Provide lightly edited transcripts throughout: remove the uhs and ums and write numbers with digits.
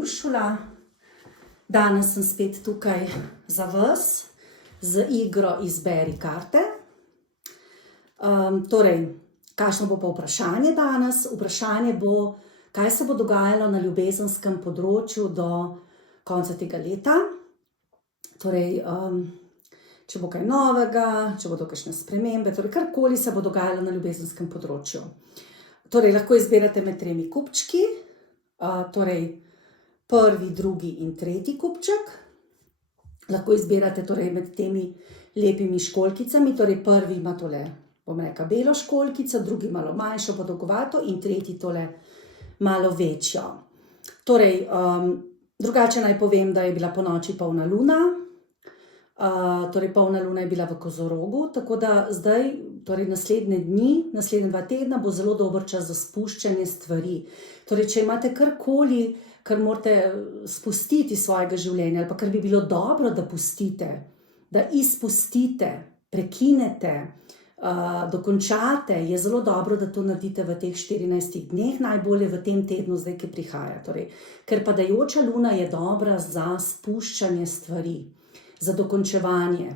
Uršula. Danes sem spet tukaj za vas z igro Izberi karte. Torej, kakšno bo pa vprašanje danes? Vprašanje bo, kaj se bo dogajalo na ljubezenskem področju do konca tega leta. Torej, če bo kaj novega, če bodo kakšne spremembe, torej karkoli se bo dogajalo na ljubezenskem področju. Torej, lahko izberete med 3 kupčki, torej prvi, drugi in tretji kupček. Lahko izberate torej med temi lepimi školjkicami, torej prvi ima tole, bom rekla, belo školjkico, drugi malo manjšo, podolgovato in tretji tole malo večjo. Torej, drugače naj povem, da je bila ponoči polna luna. Torej polna luna je bila v Kozorogu, tako da zdaj, torej naslednje dni, naslednja 2 tedna bo zelo dober čas za spuščanje stvari. Torej, če imate karkoli, kar morate spustiti iz svojega življenja, ali pa kar bi bilo dobro, da pustite, da izpustite, prekinete, dokončate, je zelo dobro, da to naredite v teh 14 dneh, najbolje v tem tednu, zdaj, ki prihaja. Torej, ker padajoča luna je dobra za spuščanje stvari, za dokončevanje.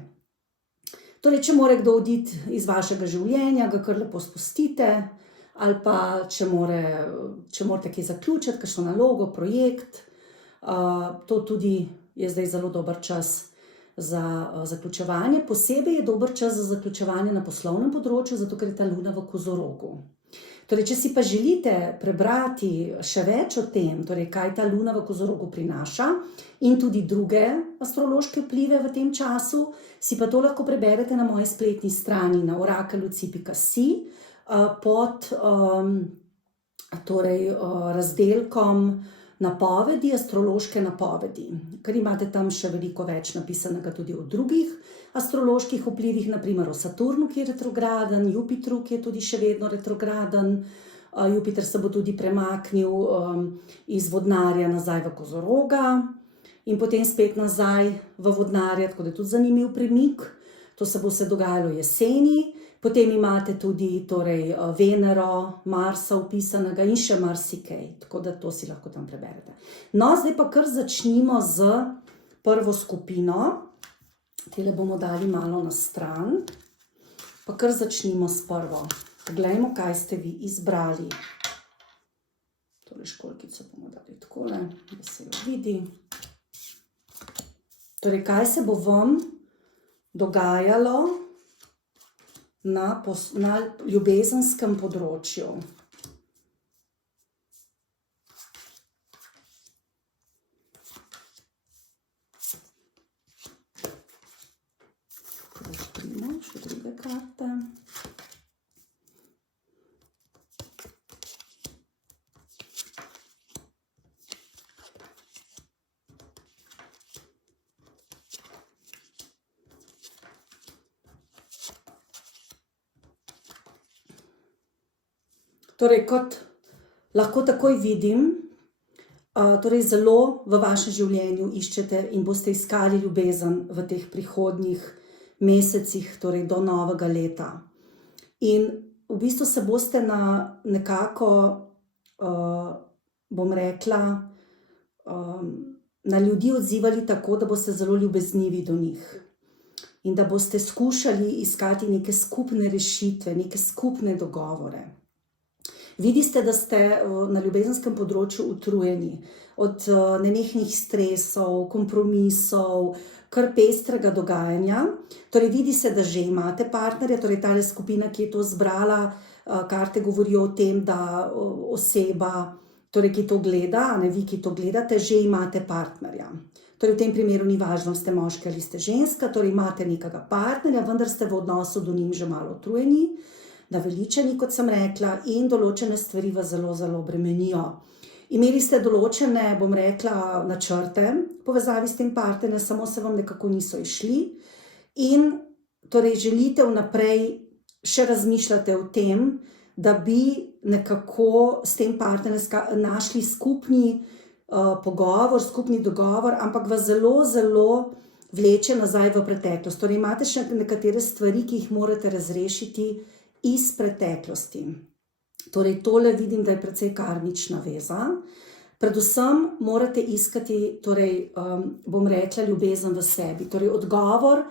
Torej, če mora kdo oditi iz vašega življenja, ga kar lepo spustite, ali pa če morate kaj zaključiti, kakšno nalogo, projekt, to tudi je zdaj zelo dober čas za zaključevanje. Posebej je dober čas za zaključevanje na poslovnem področju, zato ker je ta luna v Kozorogu. Torej, če si pa želite prebrati še več o tem, torej kaj ta luna v Kozorogu prinaša in tudi druge astrološke vplive v tem času, si pa to lahko preberete na moji spletni strani na orakelluci.si pod razdelkom napovedi, astrološke napovedi, ker imate tam še veliko več napisanega tudi o drugih astroloških vplivih, na primer o Saturnu, ki je retrograden, Jupitru, ki je tudi še vedno retrograden. Jupiter se bo tudi premaknil iz Vodnarja nazaj v Kozoroga in potem spet nazaj v Vodnarja, tako da je tudi zanimiv premik. To se bo vse dogajalo jeseni. Potem imate tudi torej Venero, Marsa vpisanega in še marsikaj, tako da to si lahko tam preberete. No, zdaj pa kar začnimo z prvo skupino. Tele bomo dali malo na stran, pa kar začnimo s prvo. Poglejmo, kaj ste vi izbrali. Tole školjkico bomo dali takole, da se jo vidi. Torej, kaj se bo vam dogajalo na ljubezenskem področju. Odprimo še druge karte. Torej, kot lahko takoj vidim, torej zelo v vašem življenju iščete in boste iskali ljubezen v teh prihodnjih mesecih, torej do novega leta. In v bistvu se boste na nekako, bom rekla, na ljudi odzivali tako, da boste zelo ljubeznivi do njih. In da boste skušali iskati neke skupne rešitve, neke skupne dogovore. Vidite, da ste na ljubezenskem področju utrujeni od nenehnih stresov, kompromisov, kar pestrega dogajanja. Torej, vidi se, da že imate partnerja, torej tale skupina, ki je to zbrala, karte govorijo o tem, da oseba, torej, ki to gleda, a ne vi, ki to gledate, že imate partnerja. Torej, v tem primeru ni važno, ste moški ali ste ženska, torej imate nekega partnerja, vendar ste v odnosu do njim že malo utrujeni, naveličani, kot sem rekla, in določene stvari vas zelo, zelo bremenijo. Imeli ste določene, bom rekla, načrte v povezavi s tem partnerjem, samo se vam nekako niso izšli in torej želite vnaprej še razmišljate o tem, da bi nekako s tem partnerjem našli skupni pogovor, skupni dogovor, ampak vas zelo, zelo vleče nazaj v preteklost. Torej imate še nekatere stvari, ki jih morate razrešiti iz preteklosti. Torej, tole vidim, da je precej karmična veza. predvsem morate iskati, torej, bom rekla, ljubezen v sebi. Torej, odgovor,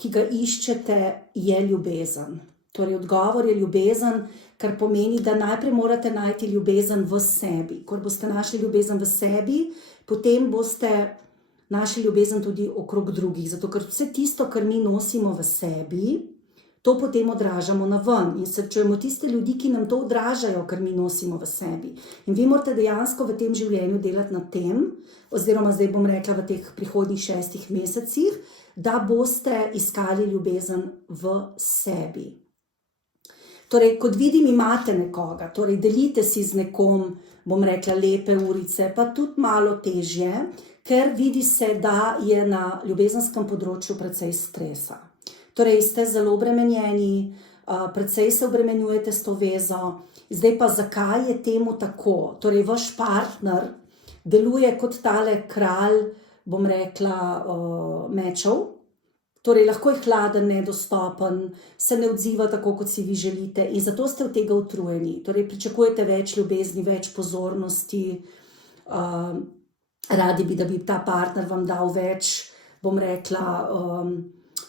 ki ga iščete, je ljubezen. Torej, odgovor je ljubezen, kar pomeni, da najprej morate najti ljubezen v sebi. Ko boste našli ljubezen v sebi, potem boste našli ljubezen tudi okrog drugih. Zato, ker vse tisto, kar mi nosimo v sebi, to potem odražamo na ven. In srečujemo tiste ljudi, ki nam to odražajo, kar mi nosimo v sebi. In vi morate dejansko v tem življenju delati na tem, oziroma zdaj bom rekla v teh prihodnjih 6 mesecih, da boste iskali ljubezen v sebi. Torej, kot vidim, imate nekoga, torej delite si z nekom, bom rekla, lepe urice, pa tudi malo težje, ker vidi se, da je na ljubezenskem področju precej stresa. Torej, ste zelo obremenjeni, precej se obremenjujete s to vezo. Zdaj pa, zakaj je temu tako? Torej, vaš partner deluje kot tale kralj, bom rekla, mečev. Torej, lahko je hladen, nedostopen, se ne odziva tako, kot si vi želite, in zato ste od tega utrujeni. Torej, pričakujete več ljubezni, več pozornosti, radi bi, da bi ta partner vam dal več, bom rekla,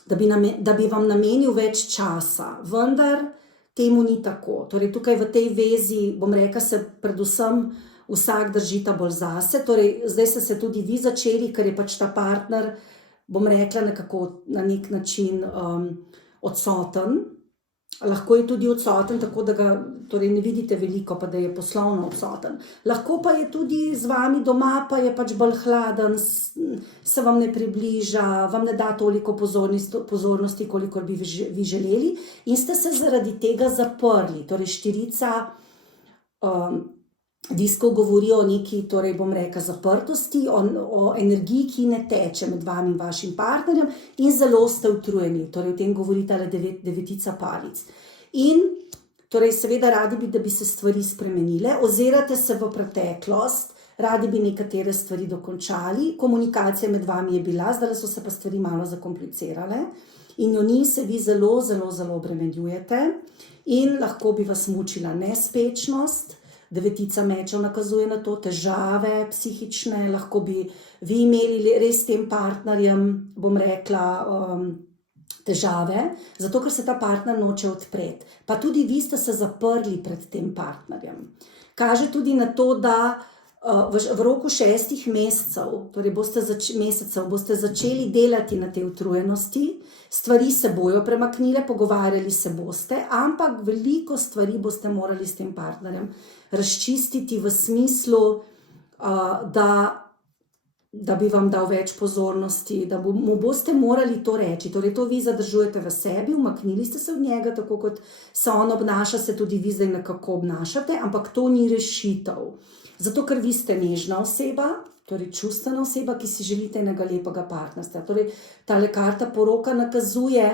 da bi vam namenil več časa, vendar temu ni tako. Torej, tukaj v tej vezi, bom rekla, se predvsem vsak držita bolj zase. Torej, zdaj ste se tudi vi začeli, ker je pač ta partner, bom rekla, nekako na nek način odsoten. Lahko je tudi odsoten, tako da ga torej ne vidite veliko, pa da je poslovno odsoten. Lahko pa je tudi z vami doma, pa je pač bolj hladen, se vam ne približa, vam ne da toliko pozornosti, kolikor bi vi želeli, in ste se zaradi tega zaprli. Torej, 4 diskov govori o neki, torej bom rekla, zaprtosti, o energiji, ki ne teče med vami in vašim partnerjem, in zelo ste utrujeni. Torej, o tem govori tale 9 palic. In torej, seveda radi bi, da bi se stvari spremenile, ozirate se v preteklost, radi bi nekatere stvari dokončali, komunikacija med vami je bila, zdaj so se pa stvari malo zakomplicirale in o njih se vi zelo, zelo, zelo obremenjujete in lahko bi vas mučila nespečnost. 9 mečev nakazuje na to, težave psihične, lahko bi vi imeli res s tem partnerjem, bom rekla, težave, zato ker se ta partner noče odpreti. Pa tudi vi ste se zaprli pred tem partnerjem. Kaže tudi na to, da v roku 6 mesecev, torej boste začeli delati na te utrujenosti, stvari se bojo premaknile, pogovarjali se boste, ampak veliko stvari boste morali s tem partnerjem razčistiti v smislu, da bi vam dal več pozornosti, da mu boste morali to reči. Torej, to vi zadržujete v sebi, umaknili ste se od njega, tako kot se on obnaša, se tudi vi zdaj nekako obnašate, ampak to ni rešitev. Zato, ker vi ste nežna oseba, torej čustvena oseba, ki si želite enega lepega partnerstva. Torej, tale karta poroka nakazuje,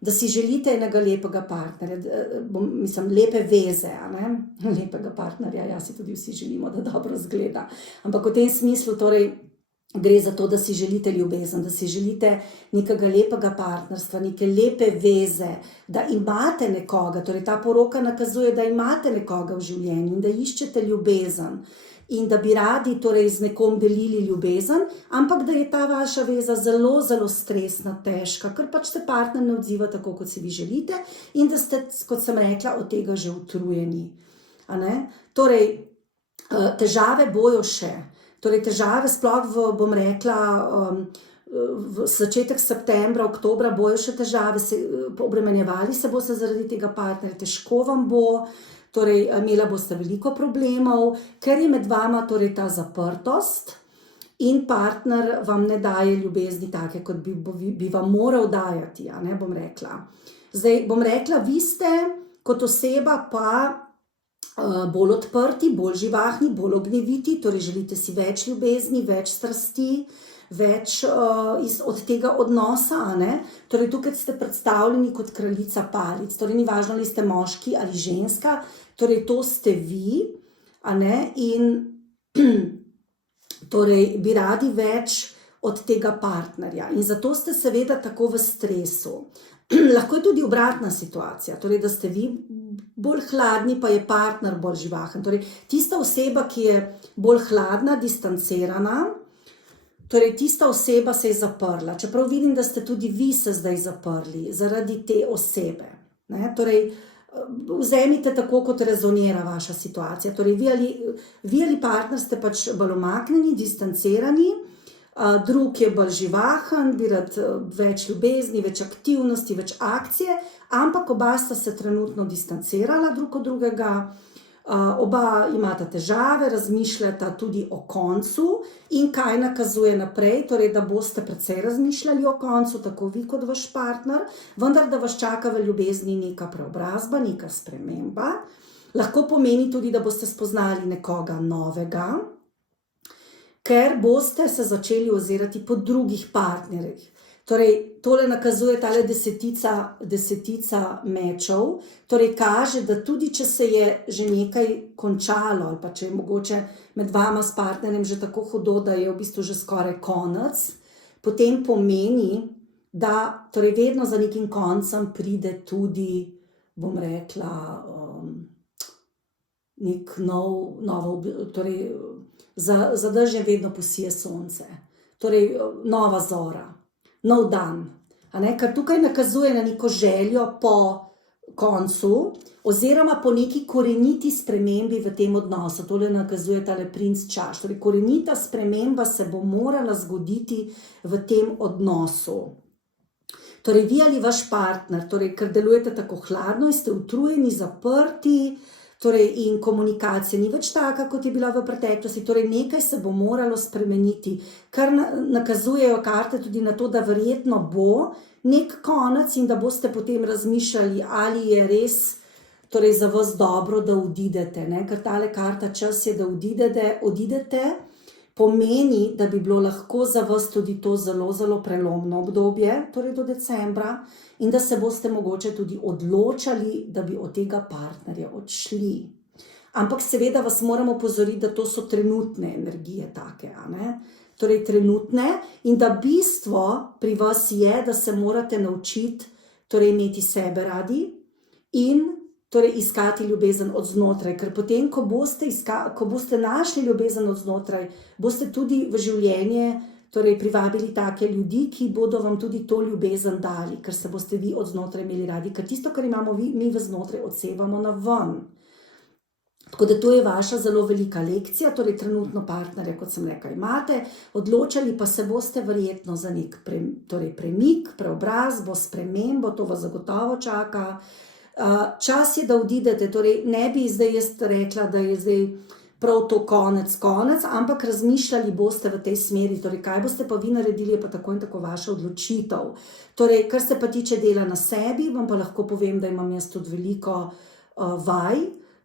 da si želite enega lepega partnerja, mislim, lepe veze, a ne? Lepega partnerja, ja, si tudi vsi želimo, da dobro zgleda. Ampak v tem smislu, torej, gre za to, da si želite ljubezen, da si želite nekega lepega partnerstva, neke lepe veze, da imate nekoga, torej ta poroka nakazuje, da imate nekoga v življenju in da iščete ljubezen in da bi radi torej z nekom delili ljubezen, ampak da je ta vaša veza zelo, zelo stresna, težka, ker pač se partner ne odziva tako, kot si vi želite, in da ste, kot sem rekla, od tega že utrujeni. A ne? Torej, težave bojo še. Torej, težave sploh bom rekla, v začetek septembra, oktobra bojo še težave, obremenjevali se boste zaradi tega partnerja, težko vam bo, torej, imela boste veliko problemov, ker je med vama torej ta zaprtost in partner vam ne daje ljubezni take, kot bi vam moral dajati, a ne, bom rekla. Zdaj, bom rekla, vi ste kot oseba pa bolj odprti, bolj živahni, bolj ognjeviti, torej želite si več ljubezni, več strasti, več od tega odnosa, a ne? Torej, tukaj ste predstavljeni kot kraljica palic, torej ni važno, ali ste moški ali ženska, torej to ste vi, a ne? In torej bi radi več od tega partnerja in zato ste seveda tako v stresu. Lahko je tudi obratna situacija, torej da ste vi bolj hladni, pa je partner bolj živahen. Torej, tista oseba, ki je bolj hladna, distancirana. Torej, tista oseba se je zaprla, čeprav vidim, da ste tudi vi se zdaj zaprli zaradi te osebe. Ne? Torej, vzemite tako, kot rezonira vaša situacija. Torej, vi ali partner ste pač bolj umaknjeni, distancirani, drug je bolj živahen, bi rad več ljubezni, več aktivnosti, več akcije, ampak oba sta se trenutno distancirala drug od drugega, oba imata težave, razmišljata tudi o koncu in kaj nakazuje naprej, torej da boste precej razmišljali o koncu, tako vi kot vaš partner, vendar da vas čaka v ljubezni neka preobrazba, neka sprememba. Lahko pomeni tudi, da boste spoznali nekoga novega, ker boste se začeli ozirati po drugih partnerjih. Torej, tole nakazuje tale desetica mečev, torej kaže, da tudi če se je že nekaj končalo, ali pa če je mogoče med vama s partnerjem že tako hudo, da je v bistvu že skoraj konec, potem pomeni, da torej vedno za nekim koncem pride tudi, bom rekla, nek torej za dežjem vedno posije sonce, torej nova zora, nov dan, ker tukaj nakazuje na neko željo po koncu oziroma po neki koreniti spremembi v tem odnosu. Tole nakazuje tale princ čaš, torej korenita sprememba se bo morala zgoditi v tem odnosu. Torej vi ali vaš partner, torej ker delujete tako hladno in ste utrujeni, zaprti, torej in komunikacija ni več taka, kot je bila v preteklosti, torej nekaj se bo moralo spremeniti, kar nakazujejo karte tudi na to, da verjetno bo nek konec in da boste potem razmišljali, ali je res torej za vas dobro, da odidete, ker tale karta čas je, da odidete, pomeni, da bi bilo lahko za vas tudi to zelo, zelo prelomno obdobje, torej do decembra, in da se boste mogoče tudi odločali, da bi od tega partnerja odšli. Ampak seveda vas moramo opozoriti, da to so trenutne energije take, torej trenutne, in da bistvo pri vas je, da se morate naučiti torej imeti sebe radi in torej iskati ljubezen od znotraj, ker potem, ko boste našli ljubezen od znotraj, boste tudi v življenje torej privabili take ljudi, ki bodo vam tudi to ljubezen dali, ker se boste vi od znotraj imeli radi, ker tisto, kar imamo mi v znotraj, odsevamo na ven. Tako da to je vaša zelo velika lekcija, torej trenutno partnerja, kot sem rekla, imate, odločali pa se boste verjetno za nek premik, preobrazbo, spremembo, to vas zagotovo čaka. Čas je, da odidete, torej ne bi zdaj jaz rekla, da je zdaj prav to konec, ampak razmišljali boste v tej smeri, torej kaj boste pa vi naredili, je pa tako in tako vaša odločitev. Torej, kar se pa tiče dela na sebi, vam pa lahko povem, da imam jaz tudi veliko vaj,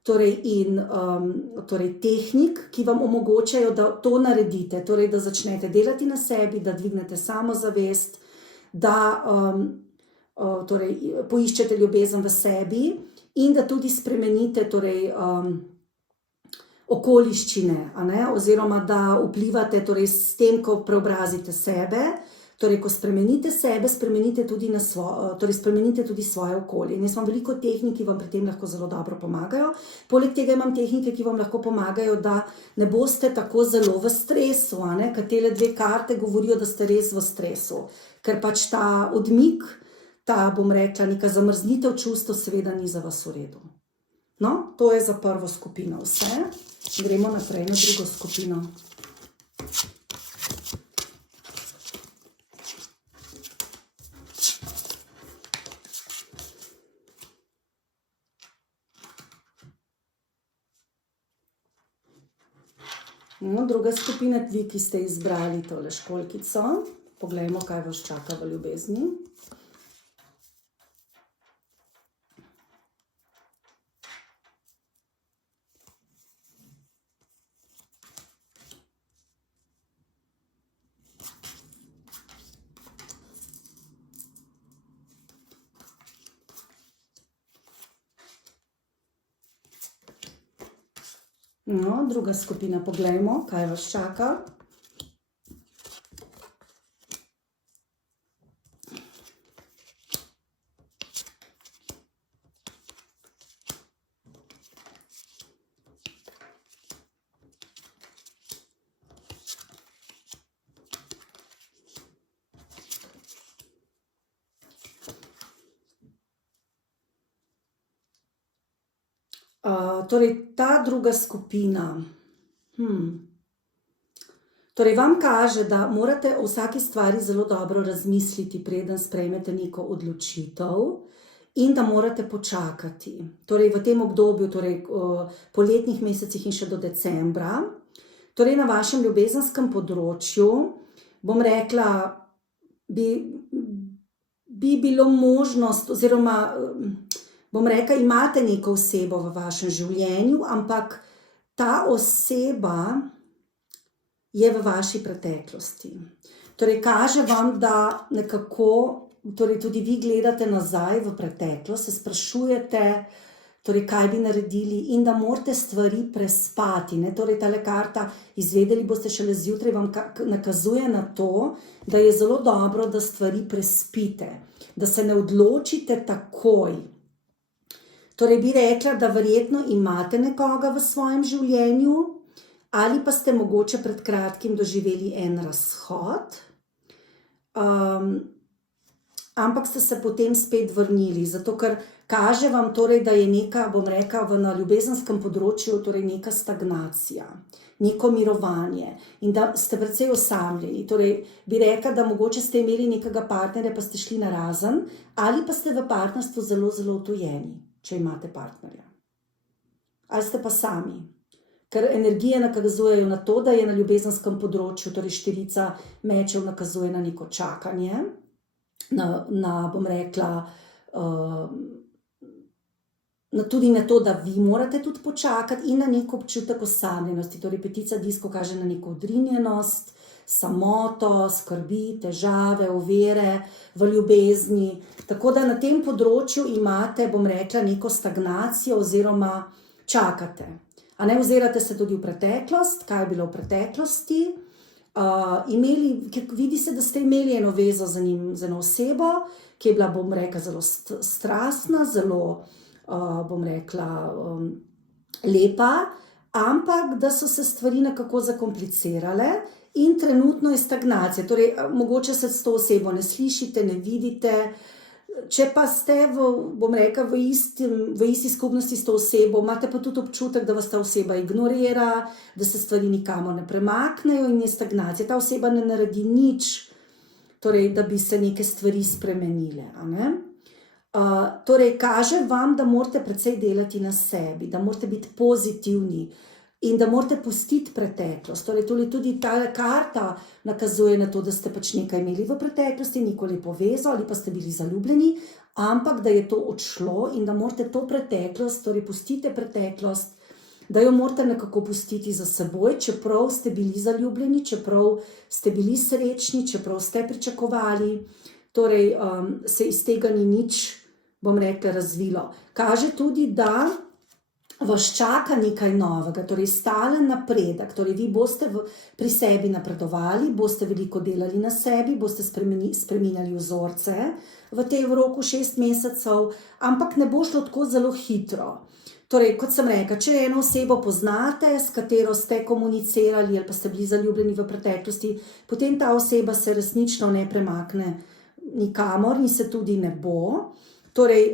torej tehnik, ki vam omogočajo, da to naredite, torej da začnete delati na sebi, da dvignete samozavest, da torej poiščete ljubezen v sebi in da tudi spremenite torej okoliščine, oziroma da vplivate torej s tem, ko preobrazite sebe, torej ko spremenite sebe, spremenite tudi svoje okolje. In jaz imam veliko tehnik, ki vam pri tem lahko zelo dobro pomagajo. Poleg tega imam tehnike, ki vam lahko pomagajo, da ne boste tako zelo v stresu, ker tele dve karte govorijo, da ste res v stresu, ker pač ta odmik, ta, bom rekla, neka zamrznitev čustev seveda ni za vas v redu. No, to je za prvo skupino vse. Gremo naprej na drugo skupino. No, druga skupina, vi, ki ste izbrali tole školjkico. Poglejmo, kaj vas čaka v ljubezni. No, druga skupina, poglejmo, kaj vas čaka. Torej, ta druga skupina. Torej, vam kaže, da morate o vsaki stvari zelo dobro razmisliti, preden sprejmete neko odločitev in da morate počakati. Torej, v tem obdobju, torej poletnih mesecih in še do decembra, torej na vašem ljubezenskem področju, bom rekla, bi bilo možnost, oziroma bom rekla, imate neko osebo v vašem življenju, ampak ta oseba je v vaši preteklosti. Torej, kaže vam, da nekako, torej tudi vi gledate nazaj v preteklost, se sprašujete, torej, kaj bi naredili in da morate stvari prespati. Torej, tale karta, izvedeli boste šele zjutraj, vam nakazuje na to, da je zelo dobro, da stvari prespite, da se ne odločite takoj. Torej, bi rekla, da verjetno imate nekoga v svojem življenju, ali pa ste mogoče pred kratkim doživeli en razhod, ampak ste se potem spet vrnili, zato ker kaže vam torej, da je neka, bom rekla, na ljubezenskem področju torej neka stagnacija, neko mirovanje in da ste precej osamljeni. Torej, bi rekla, da mogoče ste imeli nekega partnerja, pa ste šli narazen, ali pa ste v partnerstvu zelo, zelo odtujeni, če imate partnerja. Ali ste pa sami. Ker energije nakazujejo na to, da je na ljubezenskem področju, torej 4 mečev nakazuje na neko čakanje, bom rekla, tudi na to, da vi morate tudi počakati in na nek občutek osamljenosti. Torej 5 diskov kaže na neko odrinjenost, samoto, skrbi, težave, ovire v ljubezni. Tako da na tem področju imate, bom rekla, neko stagnacijo oziroma čakate. Ozirate se tudi v preteklost, kaj je bilo v preteklosti. Vidi se, da ste imeli eno vezo z eno osebo, ki je bila, bom rekla, zelo strastna, zelo, bom rekla, lepa, ampak da so se stvari nekako zakomplicirale in trenutno je stagnacija. Torej, mogoče se s to osebo ne slišite, ne vidite. Če pa ste bom rekla, v isti skupnosti s to osebo, imate pa tudi občutek, da vas ta oseba ignorira, da se stvari nikamor ne premaknejo in je stagnacija. Ta oseba ne naredi nič, torej, da bi se neke stvari spremenile. Torej, kaže vam, da morate precej delati na sebi, da morate biti pozitivni in da morate pustiti preteklost. Torej, tudi ta karta nakazuje na to, da ste pač nekaj imeli v preteklosti, neko lepo vezo ali pa ste bili zaljubljeni, ampak da je to odšlo in da morate to preteklost, torej pustite preteklost, da jo morate nekako pustiti za seboj, čeprav ste bili zaljubljeni, čeprav ste bili srečni, čeprav ste pričakovali, torej se iz tega ni nič, bom rekla, razvilo. Kaže tudi, da vas čaka nekaj novega, torej stalen napredek, torej vi boste pri sebi napredovali, boste veliko delali na sebi, boste spreminjali vzorce v tem roku 6 mesecev, ampak ne bo šlo tako zelo hitro. Torej, kot sem rekla, če eno osebo poznate, s katero ste komunicirali ali pa ste bili zaljubljeni v preteklosti, potem ta oseba se resnično ne premakne nikamor in se tudi ne bo. Torej,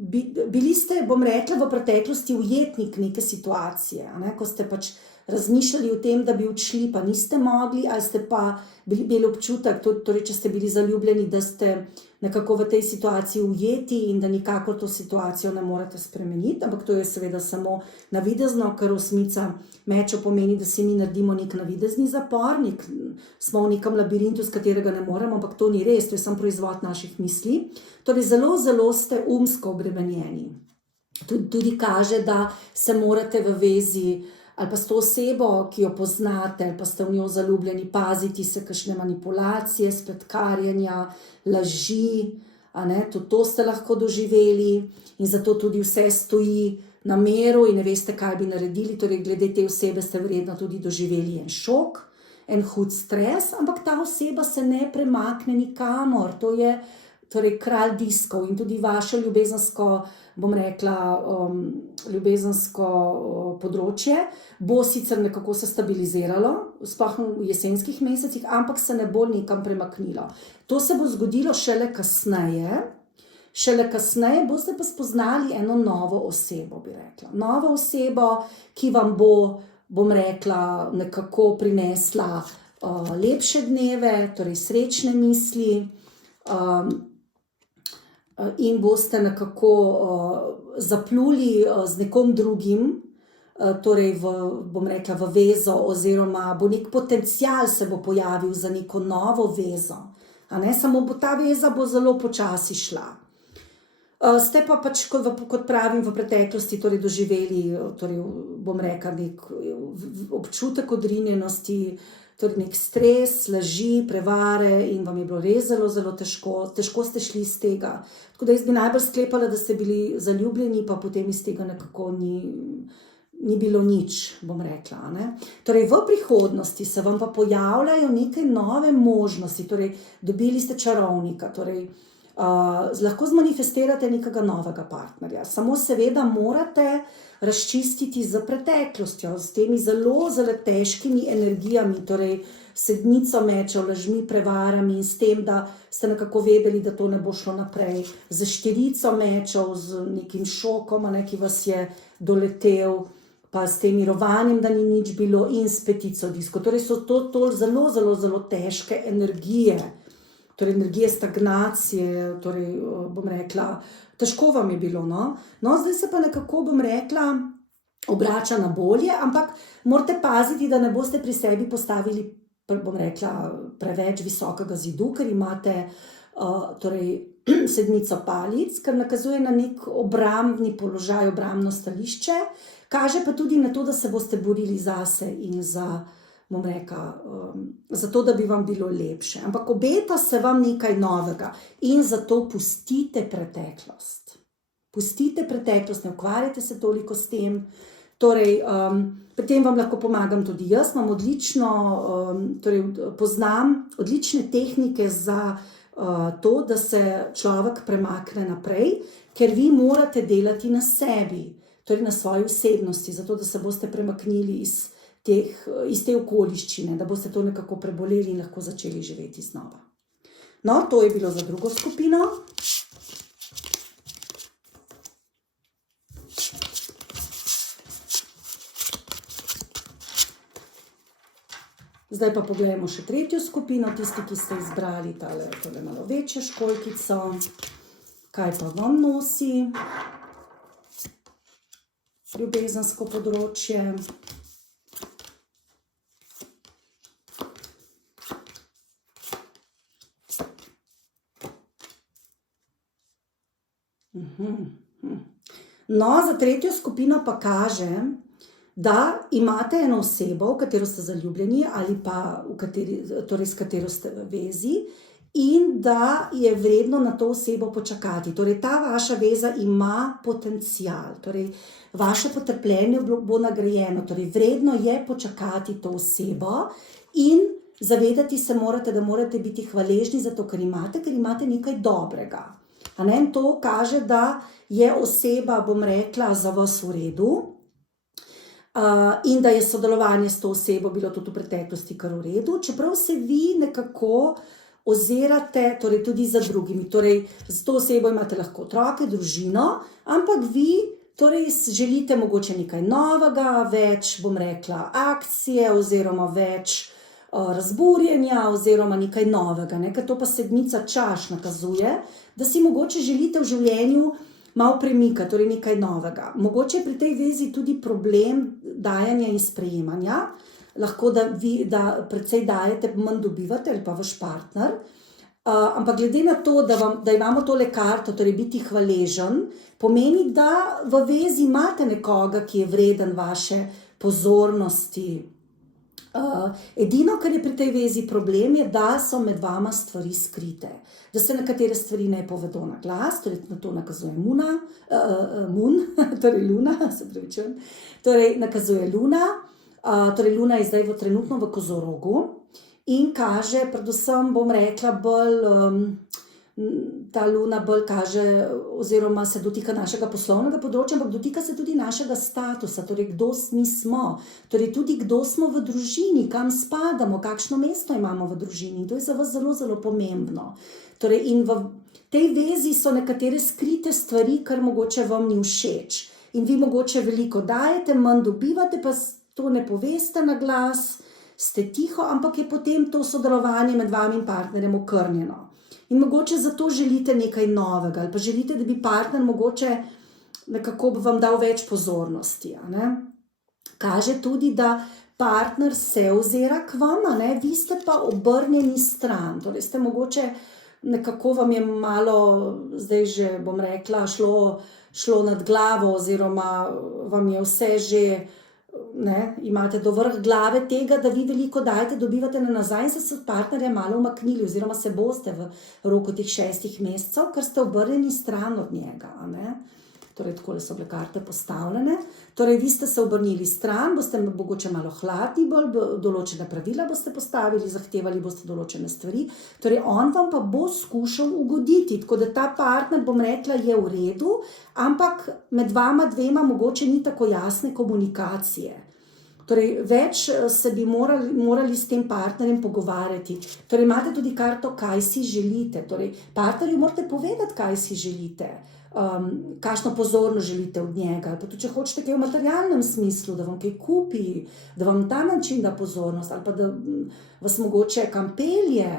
bili ste, bom rekla, v preteklosti ujetnik neke situacije, ko ste pač razmišljali o tem, da bi odšli, pa niste mogli, ali ste pa bili občutek, torej, če ste bili zaljubljeni, da ste nekako v tej situaciji ujeti in da nikakor to situacijo ne morete spremeniti, ampak to je seveda samo navidezno, ker 8 mečev pomeni, da si mi naredimo nek navidezni zapor, smo v nekem labirintu, z katerega ne moremo, ampak to ni res, to je samo proizvod naših misli. Torej, zelo, zelo ste umsko obremenjeni. Tudi kaže, da se morate v vezi ali pa s to osebo, ki jo poznate, ali pa ste v njo zaljubljeni, paziti se kakšne manipulacije, spletkarjenja, laži, tudi to ste lahko doživeli in zato tudi vse stoji na meru in ne veste, kaj bi naredili. Torej, glede te osebe ste verjetno tudi doživeli en šok, en hud stres, ampak ta oseba se ne premakne nikamor. To je torej kralj diskov in tudi vaše ljubezensko, bom rekla, ljubezensko področje bo sicer nekako se stabiliziralo, sploh v jesenskih mesecih, ampak se ne bo nikam premaknilo. To se bo zgodilo šele kasneje, šele kasneje boste pa spoznali eno novo osebo, bi rekla. Novo osebo, ki vam bo, bom rekla, nekako prinesla lepše dneve, torej srečne misli, in boste nekako zapluli z nekom drugim, torej bom rekla, v vezo, oziroma bo nek potencial se bo pojavil za neko novo vezo. A ne, samo ta veza bo zelo počasi šla. Ste pa pač, kot pravim, v preteklosti torej doživeli, torej bom rekla, nek občutek odrinjenosti, torej nek stres, laži, prevare in vam je bilo res zelo, zelo težko ste šli iz tega. Tako da jaz bi najbolj sklepala, da ste bili zaljubljeni, pa potem iz tega nekako ni bilo nič, bom rekla. Ne? Torej v prihodnosti se vam pa pojavljajo neke nove možnosti, torej dobili ste čarovnika, torej lahko zmanifestirate nekega novega partnerja, samo seveda morate razčistiti z preteklostjo, s temi zelo, zelo težkimi energijami, torej sedmico mečev, lažmi, prevarami in s tem, da ste nekako vedeli, da to ne bo šlo naprej, z štirico mečev, z nekim šokom, ki vas je doletel, pa s tem mirovanjem, da ni nič bilo, in s petico disko. Torej so to zelo, zelo, zelo težke energije, torej energije stagnacije, torej bom rekla, težko vam je bilo, no. No, zdaj se pa nekako, bom rekla, obrača na bolje, ampak morate paziti, da ne boste pri sebi postavili, bom rekla, preveč visokega zidu, ker imate torej sedmico palic, ker nakazuje na nek obrambni položaj, obrambno stališče, kaže pa tudi na to, da se boste borili zase in za, bom rekla, za to, da bi vam bilo lepše. Ampak obeta se vam nekaj novega in zato pustite preteklost. Pustite preteklost, ne ukvarjate se toliko s tem. Torej, pri tem vam lahko pomagam tudi jaz, imam torej poznam odlične tehnike za to, da se človek premakne naprej, ker vi morate delati na sebi, torej na svoji osebnosti, zato da se boste premaknili iz te okoliščine, da boste to nekako preboleli in lahko začeli živeti znova. No, to je bilo za drugo skupino. Zdaj pa pogledamo še tretjo skupino, tisti, ki ste izbrali tole malo večjo školjkico. Kaj pa vam nosi ljubezensko področje? No, za tretjo skupino pa kaže, da imate eno osebo, v katero ste zaljubljeni ali pa torej s katero ste v vezi, in da je vredno na to osebo počakati. Torej, ta vaša veza ima potencial, torej vaše potrpljenje bo nagrajeno, torej vredno je počakati to osebo in zavedati se morate, da morate biti hvaležni za to, ker imate nekaj dobrega. In to kaže, da je oseba, bom rekla, za vas v redu, in da je sodelovanje s to osebo bilo tudi v preteklosti kar v redu, čeprav se vi nekako ozirate torej tudi za drugimi. Torej, z to osebo imate lahko otroke, družino, ampak vi torej želite mogoče nekaj novega, več, bom rekla, akcije oziroma več razburjenja oziroma nekaj novega, ker to pa sedmica čaš nakazuje, da si mogoče želite v življenju malo premika, torej nekaj novega. Mogoče je pri tej vezi tudi problem dajanja in sprejemanja, lahko da precej dajete, manj dobivate ali pa vaš partner, ampak glede na to, da imamo tole karto, torej biti hvaležen, pomeni, da v vezi imate nekoga, ki je vreden vaše pozornosti. Edino, kar je pri tej vezi problem, je, da so med vama stvari skrite, da se nekatere stvari ne povedo na glas, torej na to nakazuje torej Luna, se pravičujem, torej nakazuje Luna, torej Luna je zdaj trenutno v Kozorogu in kaže predvsem, bom rekla, bolj ta luna bolj kaže oziroma se dotika našega poslovnega področja, ampak dotika se tudi našega statusa, torej kdo mi smo, torej tudi kdo smo v družini, kam spadamo, kakšno mesto imamo v družini. In to je za vas zelo, zelo pomembno. Torej, in v tej vezi so nekatere skrite stvari, kar mogoče vam ni všeč. In vi mogoče veliko dajete, manj dobivate, pa to ne poveste na glas, ste tiho, ampak je potem to sodelovanje med vami in partnerjem okrnjeno. In mogoče zato želite nekaj novega, ali pa želite, da bi partner mogoče nekako vam dal več pozornosti. Kaže tudi, da partner se ozira k vam, vi ste pa obrnjeni stran. Torej ste mogoče nekako vam je malo, zdaj že bom rekla, šlo nad glavo, oziroma vam je vse že, imate do vrh glave tega, da vi veliko dajete, dobivate nazaj in se od partnerja malo umaknili, oziroma se boste v roku teh 6 mesecev, ker ste obrnjeni stran od njega. Torej, takole so bile karte postavljene. Torej, vi ste se obrnili stran, boste mogoče malo hladni, bolj določene pravila boste postavili, zahtevali boste določene stvari. Torej, on vam pa bo skušal ugoditi, tako da ta partner, bom rekla, je v redu, ampak med vama dvema mogoče ni tako jasne komunikacije. Torej, več se bi morali s tem partnerjem pogovarjati. Torej, imate tudi karto, kaj si želite. Torej, partnerju morate povedati, kaj si želite. Kakšno pozornost želite od njega, pa tudi če hočete kaj v materialnem smislu, da vam kaj kupi, da vam ta način da pozornost, ali pa da vas mogoče kam pelje,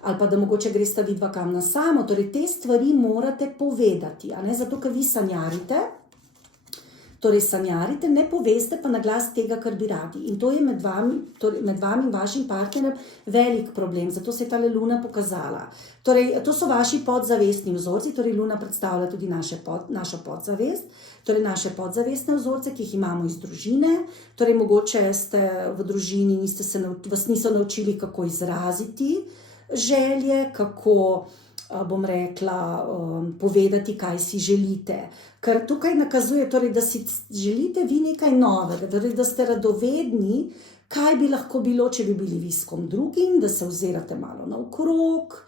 ali pa da mogoče greste vidva kam na samo. Torej, te stvari morate povedati, zato ker vi sanjarite. Torej, sanjarite, ne poveste pa na glas tega, kar bi radi. In to je med vami in vašim partnerjem velik problem, zato se je ta luna pokazala. Torej, to so vaši podzavestni vzorci, torej luna predstavlja tudi našo podzavest, torej naše podzavestne vzorce, ki jih imamo iz družine. Torej, mogoče ste v družini, vas niso naučili, kako izraziti želje, kako, bom rekla, povedati, kaj si želite. Ker tukaj nakazuje, torej, da si želite vi nekaj novega, torej, da ste radovedni, kaj bi lahko bilo, če bi bili vi s kom drugim, da se ozirate malo naokrog,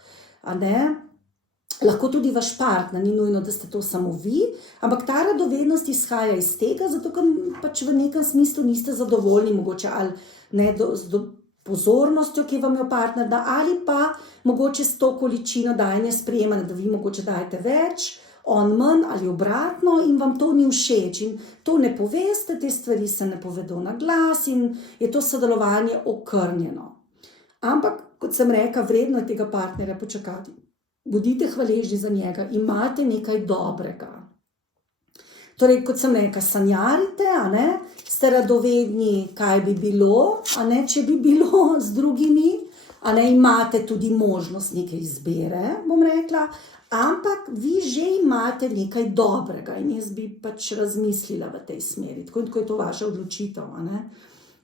Lahko tudi vaš partner, ni nujno, da ste to samo vi, ampak ta radovednost izhaja iz tega, zato ker pač v nekem smislu niste zadovoljni, mogoče ali ne z pozornostjo, ki vam jo partner da, ali pa mogoče s to količino dajanja sprejemanja, da vi mogoče dajete več, on manj ali obratno in vam to ni všeč. In to ne poveste, te stvari se ne povedo na glas in je to sodelovanje okrnjeno. Ampak, kot sem rekla, vredno je tega partnerja počakati. Bodite hvaležni za njega, imate nekaj dobrega. Torej, kot sem rekla, sanjarite, ste radovedni, kaj bi bilo, če bi bilo z drugimi, imate tudi možnost neke izbire, bom rekla, ampak vi že imate nekaj dobrega in jaz bi pač razmislila v tej smeri, tako je to vaša odločitev,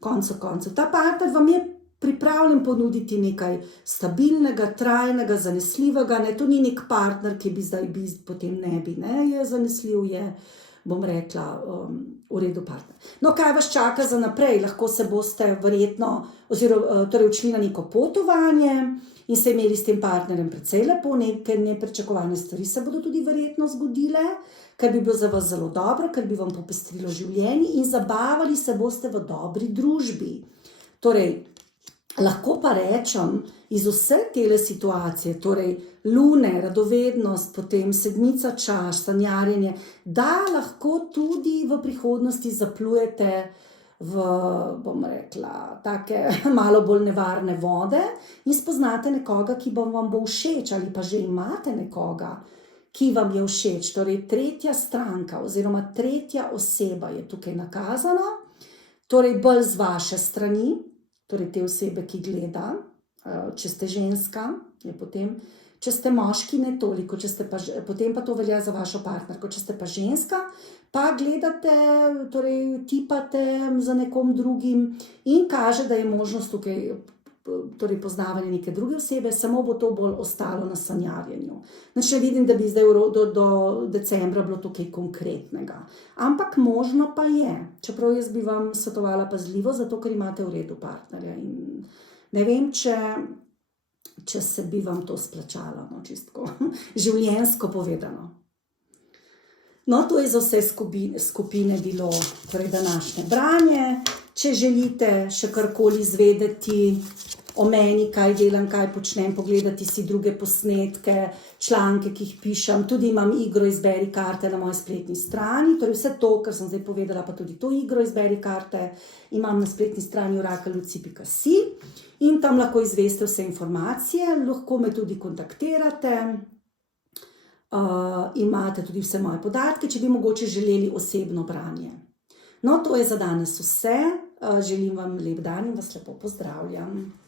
koncev. Ta partner vam je pripravljen ponuditi nekaj stabilnega, trajnega, zanesljivega, to ni nek partner, ki bi zdaj potem ne bi, je zanesljiv, je, bom rekla, v redu partner. No, kaj vas čaka za naprej? Lahko se boste verjetno, torej odšli na neko potovanje in se imeli s tem partnerjem precej lepo, neke nepričakovane stvari se bodo tudi verjetno zgodile, ker bi bilo za vas zelo dobro, ker bi vam popestrilo življenje in zabavali se boste v dobri družbi. Torej, lahko pa rečem, iz vse tele situacije, torej lune, radovednost, potem sedmica čaš, sanjarjenje, da lahko tudi v prihodnosti zaplujete v, bom rekla, take malo bolj nevarne vode in spoznate nekoga, ki vam bo všeč, ali pa že imate nekoga, ki vam je všeč. Torej, tretja stranka oziroma tretja oseba je tukaj nakazana, torej bolj z vaše strani, torej te osebe, ki gleda, če ste ženska, je potem, če ste moški, ne toliko, potem pa to velja za vašo partnerko. Če ste pa ženska, pa gledate, torej tipate za nekom drugim in kaže, da je možnost tukaj, torej poznavanje neke druge osebe, samo bo to bolj ostalo na sanjarjenju. Če vidim, da bi zdaj do decembra bilo tukaj konkretnega. Ampak možno pa je, čeprav jaz bi vam svetovala pazljivo, zato ker imate v redu partnerja. In ne vem, če če se bi vam to splačalo, no, čistko življenjsko povedano. No, to je za vse skupine bilo torej današnje branje. Če želite še karkoli izvedeti o meni, kaj delam, kaj počnem, pogledati si druge posnetke, članke, ki jih pišem, tudi imam igro Izberi karte na moji spletni strani, torej vse to, kar sem zdaj povedala, pa tudi to igro Izberi karte, imam na spletni strani orakelluci.si in tam lahko izveste vse informacije, lahko me tudi kontaktirate. Imate tudi vse moje podatke, če bi mogoče želeli osebno branje. No, to je za danes vse. Želim vam lep dan in vas lepo pozdravljam.